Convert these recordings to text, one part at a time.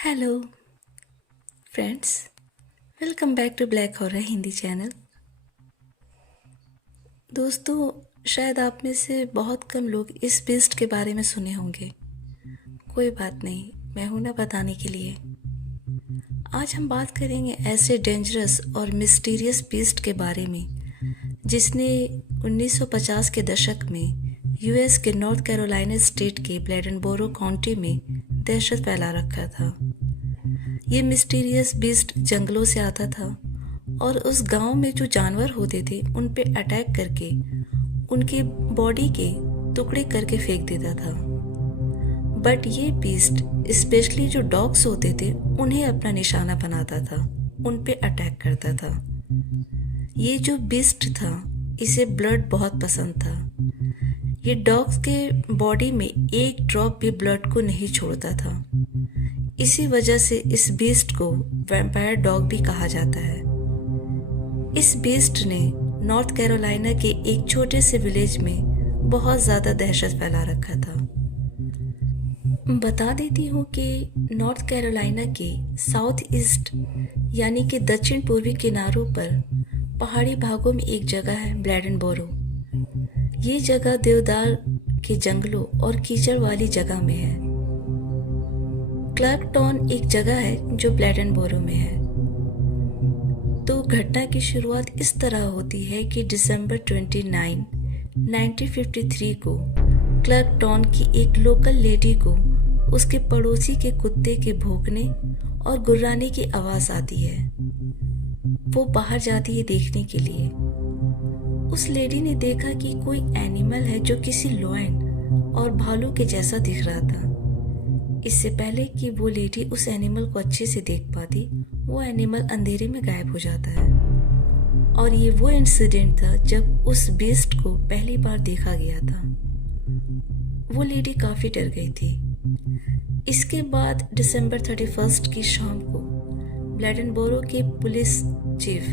Hello friends, welcome back to black horror Hindi channel. दोस्तों, शायद आप में से बहुत कम लोग इस बीस्ट के बारे में सुने होंगे। कोई बात नहीं, मैं हूं ना बताने के लिए। आज हम बात करेंगे ऐसे डेंजरस और मिस्टीरियस बीस्ट के बारे में जिसने 1950 के दशक में यूएस के नॉर्थ कैरोलिना स्टेट के ब्लैडेनबोरो काउंटी में दहशत फैला रखा था। ये मिस्टीरियस बीस्ट जंगलों से आता था और उस गांव में जो जानवर होते थे उन पे अटैक करके उनके बॉडी के टुकड़े करके फेंक देता था। बट ये बीस्ट स्पेशली जो डॉग्स होते थे उन्हें अपना निशाना बनाता था, उन पे अटैक करता था। ये जो बीस्ट था इसे ब्लड बहुत पसंद था। ये डॉग्स के बॉडी में एक ड्रॉप भी ब्लड को नहीं छोड़ता था। इसी वजह से इस बीस्ट को वैम्पायर डॉग भी कहा जाता है। इस बीस्ट ने नॉर्थ कैरोलिना के एक छोटे से विलेज में बहुत ज़्यादा दहशत फैला रखा था। बता देती हूँ कि नॉर्थ कैरोलिना के साउथ ईस्ट यानी कि दक्षिण पूर्वी किनारों पर पहाड़ी भागों में एक जगह है ब्लैडेनबोरो। ये जगह देवदार के जंगलों और कीचड़ वाली जगह में है। क्लार्कटाउन एक जगह है जो ब्लैडेनबोरो में है। तो घटना की शुरुआत इस तरह होती है कि दिसंबर 29, 1953 को क्लार्कटाउन की एक लोकल लेडी को उसके पड़ोसी के कुत्ते के भौंकने और गुर्राने की आवाज़ आती है। वो बाहर जाती है देखने के लिए। उस लेडी ने देखा कि कोई एनिमल है जो किसी लॉयन और भालू के जैसा दिख रहा था। इससे पहले कि वो लेडी उस एनिमल को अच्छे से देख पाती, वो एनिमल अंधेरे में गायब हो जाता है। और ये वो इंसिडेंट था जब उस बीस्ट को पहली बार देखा गया था। वो लेडी काफ़ी डर गई थी। इसके बाद दिसंबर 31 की शाम को ब्लैडेनबोरो के पुलिस चीफ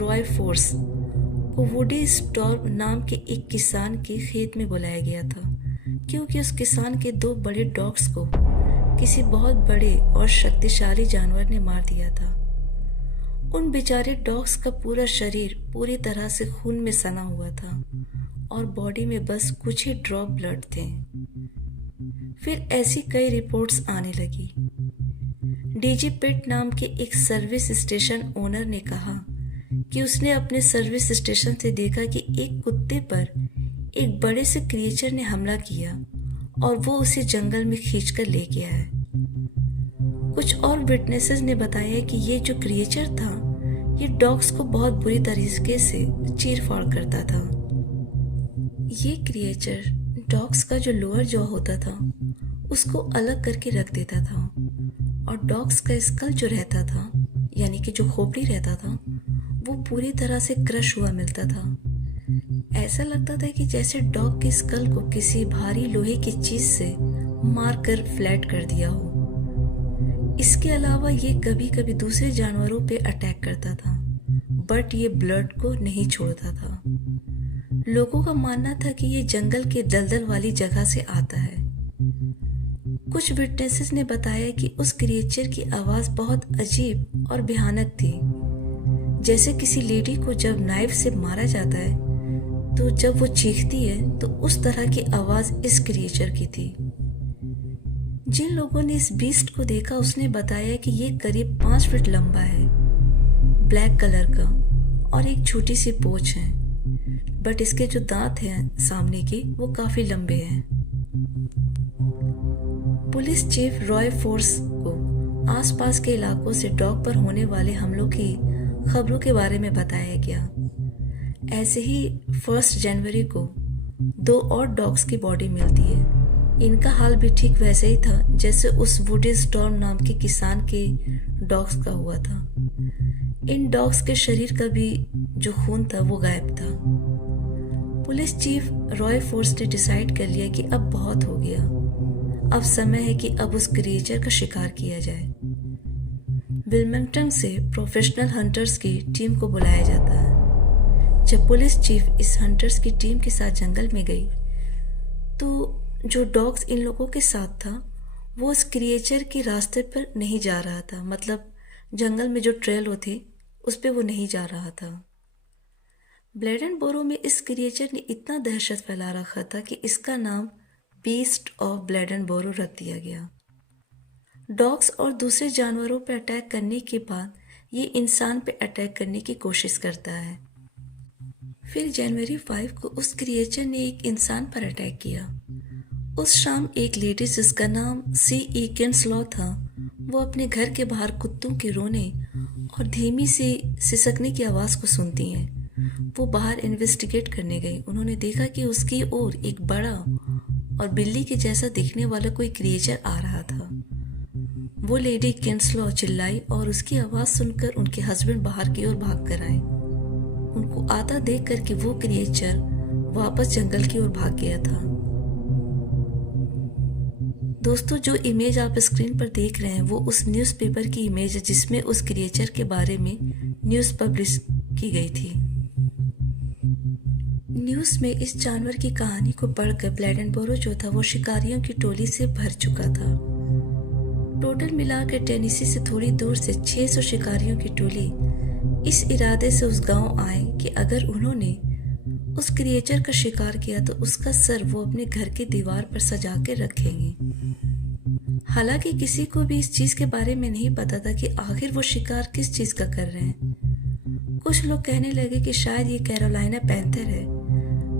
रॉय फोर्स को वुडी स्टॉर्म नाम के एक किसान के खेत में बुलाया गया था, क्योंकि उस किसान के 2 बड़े डॉग्स को किसी बहुत बड़े और शक्तिशाली जानवर ने मार दिया था। उन बेचारे डॉग्स का पूरा शरीर पूरी तरह से खून में सना हुआ था और बॉडी में बस कुछ ही ड्रॉप ब्लड थे। फिर ऐसी कई रिपोर्ट्स आने लगी। डीजी पेट नाम के एक सर्विस स्टेशन ओनर ने कहा कि उसने अपने सर्विस स्टेशन से देखा कि एक कुत्ते पर एक बड़े से क्रिएचर ने हमला किया और वो उसे जंगल में खींचकर ले गया है। कुछ और विटनेसेस ने बताया कि ये जो क्रिएचर था ये डॉग्स को बहुत बुरी तरीके से चीर-फाड़ करता था। ये क्रिएचर डॉग्स का जो लोअर जॉ होता था उसको अलग करके रख देता था और डॉग्स का स्कल जो रहता था यानी कि जो खोपड़ी रहता था वो पूरी तरह से क्रश हुआ मिलता था। ऐसा लगता था कि जैसे डॉग के स्कल को किसी भारी लोहे की चीज से मारकर फ्लैट कर दिया हो। इसके अलावा ये कभी कभी दूसरे जानवरों पे अटैक करता था, बट ये ब्लड को नहीं छोड़ता था। लोगों का मानना था कि ये जंगल के दलदल वाली जगह से आता है। कुछ विटनेसेस ने बताया कि उस क्रिएचर की आवाज बहुत अजीब और भयानक थी, जैसे किसी लेडी को जब नाइफ से मारा जाता है तो जब वो चीखती है तो उस तरह की आवाज इस क्रिएचर की थी। जिन लोगों ने इस बीस्ट को देखा उसने बताया कि ये करीब 5 फीट लंबा है, ब्लैक कलर का और एक छोटी सी पूंछ है, बट इसके जो दांत हैं सामने के वो काफी लंबे हैं। पुलिस चीफ रॉय फोर्स को आसपास के इलाकों से डॉग पर होने वाले हमलों की खबरों के बारे में बताया गया। ऐसे ही 1 जनवरी को 2 और डॉग्स की बॉडी मिलती है। इनका हाल भी ठीक वैसे ही था जैसे उस वुडी स्टॉर्म नाम के किसान के डॉग्स का हुआ था। इन डॉग्स के शरीर का भी जो खून था वो गायब था। पुलिस चीफ रॉय फोर्स ने डिसाइड कर लिया कि अब बहुत हो गया, अब समय है कि अब उस क्रिएचर का शिकार किया जाए। विल्मिंगटन से प्रोफेशनल हंटर्स की टीम को बुलाया जाता है। जब पुलिस चीफ इस हंटर्स की टीम के साथ जंगल में गई तो जो डॉग्स इन लोगों के साथ था वो उस क्रिएचर के रास्ते पर नहीं जा रहा था, मतलब जंगल में जो ट्रेल होती उस पर वो नहीं जा रहा था। ब्लेडेनबोरो में इस क्रिएचर ने इतना दहशत फैला रखा था कि इसका नाम बीस्ट ऑफ ब्लेडेनबोरो रख दिया गया। डॉग्स और दूसरे जानवरों पर अटैक करने के बाद ये इंसान पे अटैक करने की कोशिश करता है। फिर जनवरी 5 को उस क्रिएचर ने एक इंसान पर अटैक किया। उस शाम एक लेडी जिसका नाम सी ईकेंसलॉ था, वो अपने घर के बाहर कुत्तों के रोने और धीमी सी सिसकने की आवाज़ को सुनती हैं। वो बाहर इन्वेस्टिगेट करने गई। उन्होंने देखा कि उसकी ओर एक बड़ा और बिल्ली के जैसा दिखने वाला कोई क्रिएचर आ रहा था। वो लेडी किंसलॉ चिल्लाई और उसकी आवाज़ सुनकर उनके हस्बैंड बाहर की ओर भाग कर आए। उनको आता देख कर कि वो क्रिएचर वापस जंगल की ओर भाग गया था। दोस्तों, जो इमेज आप स्क्रीन पर देख रहे हैं वो उस न्यूज़पेपर की इमेज है जिसमें उस क्रिएचर के बारे में न्यूज़ पब्लिश की गई थी। न्यूज़ में इस जानवर की कहानी को पढ़कर ब्लेडेनबोरो जो था वो शिकारियों की टोली से भर चुका था। टोटल मिलाकर टेनेसी से थोड़ी दूर से 600 शिकारियों की टोली इस इरादे से उस गांव आए कि अगर उन्होंने उस क्रिएचर का शिकार किया तो उसका सर वो अपने घर की दीवार पर सजा के रखेंगे। हालांकि किसी को भी इस चीज़ के बारे में नहीं पता था कि आखिर वो शिकार किस चीज़ का कर रहे हैं। कुछ लोग कहने लगे कि शायद ये कैरोलिना पैंथर है,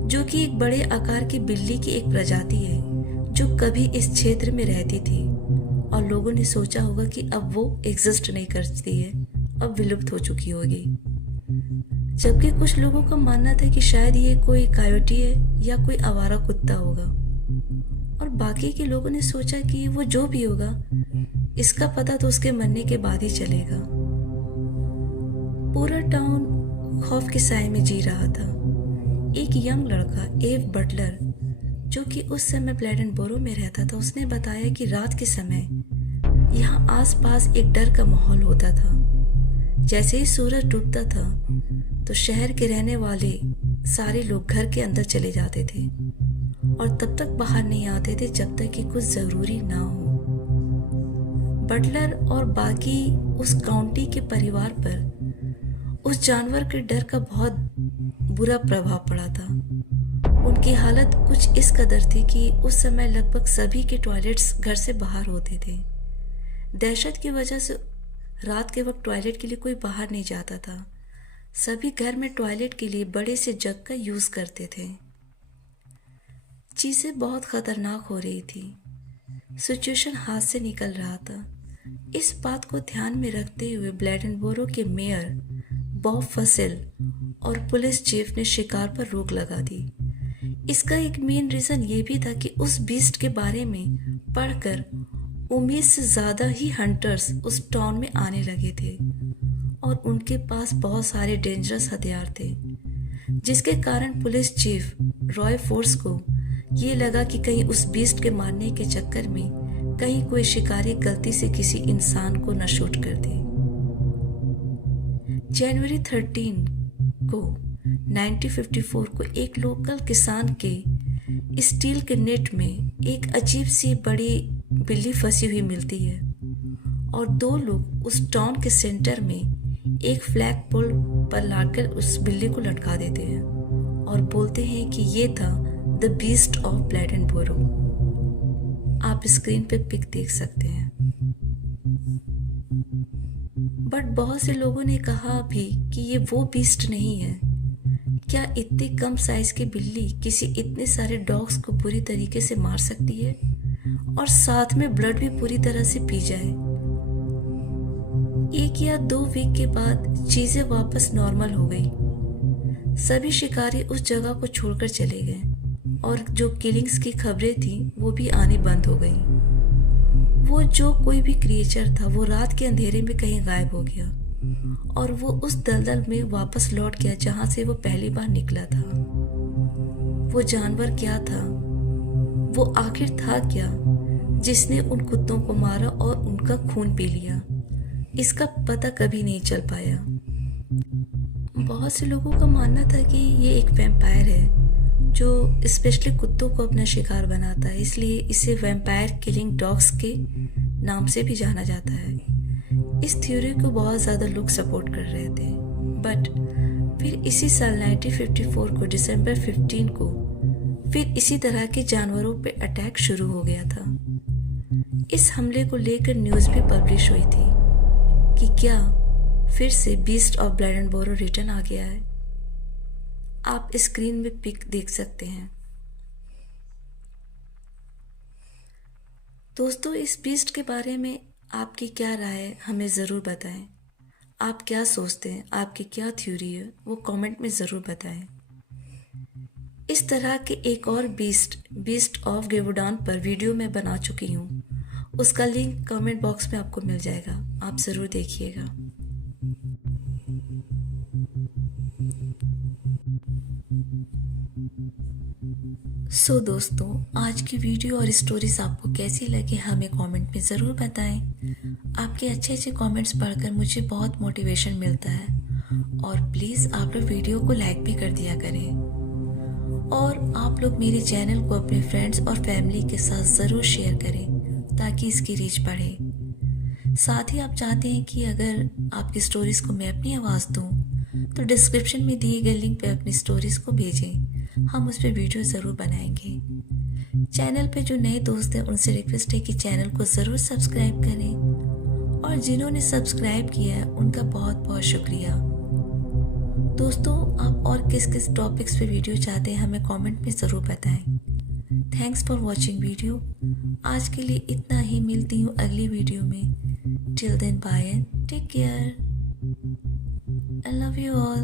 जो कि एक बड़े आकार की बिल्ली की एक प्रजाति है जो कभी इस क्षेत्र में रहती थी और लोगों ने सोचा होगा कि अब वो एग्जिस्ट नहीं करती है, अब विलुप्त हो चुकी होगी। जबकि कुछ लोगों का मानना था कि शायद ये कोई कायोटी है या कोई आवारा कुत्ता होगा, और बाकी के लोगों ने सोचा कि वो जो भी होगा इसका पता तो उसके मरने के बाद ही चलेगा। पूरा टाउन खौफ के साए में जी रहा था। एक यंग लड़का एव बटलर, जो कि उस समय ब्लेडेनबोरो में रहता था, उसने बताया कि रात के समय यहाँ आसपास एक डर का माहौल होता था। जैसे ही सूरज डूबता था तो शहर के रहने वाले सारे लोग घर के अंदर चले जाते थे और तब तक बाहर नहीं आते थे जब तक कि कुछ ज़रूरी ना हो। बटलर और बाकी उस काउंटी के परिवार पर उस जानवर के डर का बहुत बुरा प्रभाव पड़ा था। उनकी हालत कुछ इस कदर थी कि उस समय लगभग सभी के टॉयलेट्स घर से बाहर होते थे। दहशत की वजह से रात के वक्त टॉयलेट के लिए कोई बाहर नहीं जाता था। सभी घर में टॉयलेट के लिए बड़े से जग का यूज़ करते थे। चीज़ें बहुत ख़तरनाक हो रही थी। सिचुएशन हाथ से निकल रहा था। इस बात को ध्यान में रखते हुए ब्लेडेनबोरो के मेयर बॉब फसेल और पुलिस चीफ ने शिकार पर रोक लगा दी। इसका एक मेन रीज़न ये भी था कि उस बीस्ट के बारे में पढ़कर उम्मीद से ज़्यादा ही हंटर्स उस टाउन में आने लगे थे और उनके पास बहुत सारे डेंजरस हथियार थे, जिसके कारण पुलिस चीफ रॉय फोर्स को ये लगा कि कहीं उस बीस्ट के मारने के चक्कर में कहीं कोई शिकारी गलती से किसी इंसान को न शूट कर दे। जनवरी 13 को 1954 को एक लोकल किसान के स्टील के नेट में एक अजीब सी बड़ी बिल्ली फंसी हुई मिलती है और दो लोग उस टाउन के सेंटर में एक फ्लैग पोल पर लाकर उस बिल्ली को लटका देते हैं और बोलते हैं कि ये था द बीस्ट ऑफ ब्लेडेनबोरो। आप स्क्रीन पे पिक देख सकते हैं। बट बहुत से लोगों ने कहा भी कि ये वो बीस्ट नहीं है। क्या इतनी कम साइज की बिल्ली किसी इतने सारे डॉग्स को बुरी तरीके से मार सकती है और साथ में ब्लड भी पूरी तरह से पी जाए? 1 या 2 वीक के बाद चीजें वापस नॉर्मल हो गई। सभी शिकारी उस जगह को छोड़कर चले गए और जो किलिंग्स की खबरें थी वो भी आनी बंद हो गई। वो जो कोई भी क्रिएचर था वो रात के अंधेरे में कहीं गायब हो गया और वो उस दलदल में वापस लौट गया जहां से वो पहली बार निकला था। वो जानवर क्या था? वो आखिर था क्या जिसने उन कुत्तों को मारा और उनका खून पी लिया? इसका पता कभी नहीं चल पाया। बहुत से लोगों का मानना था कि ये एक वैम्पायर है जो स्पेशली कुत्तों को अपना शिकार बनाता है, इसलिए इसे वैम्पायर किलिंग डॉग्स के नाम से भी जाना जाता है। इस थ्योरी को बहुत ज़्यादा लोग सपोर्ट कर रहे थे, बट फिर इसी साल 1954 को दिसंबर 15 को फिर इसी तरह के जानवरों पे अटैक शुरू हो गया था। इस हमले को लेकर न्यूज़ भी पब्लिश हुई थी कि क्या फिर से बीस्ट ऑफ ब्लैडेनबोरो रिटर्न आ गया है। आप स्क्रीन में पिक देख सकते हैं। दोस्तों, इस बीस्ट के बारे में आपकी क्या राय है, हमें ज़रूर बताएं। आप क्या सोचते हैं, आपकी क्या थ्योरी है, वो कमेंट में ज़रूर बताएं। इस तरह के एक और बीस्ट ऑफ गेवोडॉन पर वीडियो मैं बना चुकी हूँ, उसका लिंक कमेंट बॉक्स में आपको मिल जाएगा, आप ज़रूर देखिएगा। सो दोस्तों, आज की वीडियो और स्टोरीज आपको कैसी लगी हमें कमेंट में ज़रूर बताएं। आपके अच्छे अच्छे कमेंट्स पढ़कर मुझे बहुत मोटिवेशन मिलता है, और प्लीज़ आप लोग वीडियो को लाइक भी कर दिया करें, और आप लोग मेरे चैनल को अपने फ्रेंड्स और फैमिली के साथ ज़रूर शेयर करें ताकि इसकी रीच बढ़े। साथ ही आप चाहते हैं कि अगर आपकी स्टोरीज़ को मैं अपनी आवाज़ दूं, तो डिस्क्रिप्शन में दिए गए लिंक पे अपनी स्टोरीज़ को भेजें, हम उस पर वीडियो ज़रूर बनाएंगे। चैनल पे जो नए दोस्त हैं उनसे रिक्वेस्ट है कि चैनल को ज़रूर सब्सक्राइब करें, और जिन्होंने सब्सक्राइब किया है उनका बहुत बहुत शुक्रिया। दोस्तों, आप और किस किस टॉपिक्स पे वीडियो चाहते हैं हमें कमेंट में ज़रूर बताएं। Thanks for watching video. आज के लिए इतना ही, मिलती हूँ अगली वीडियो में। Till then bye and take care. I love you all.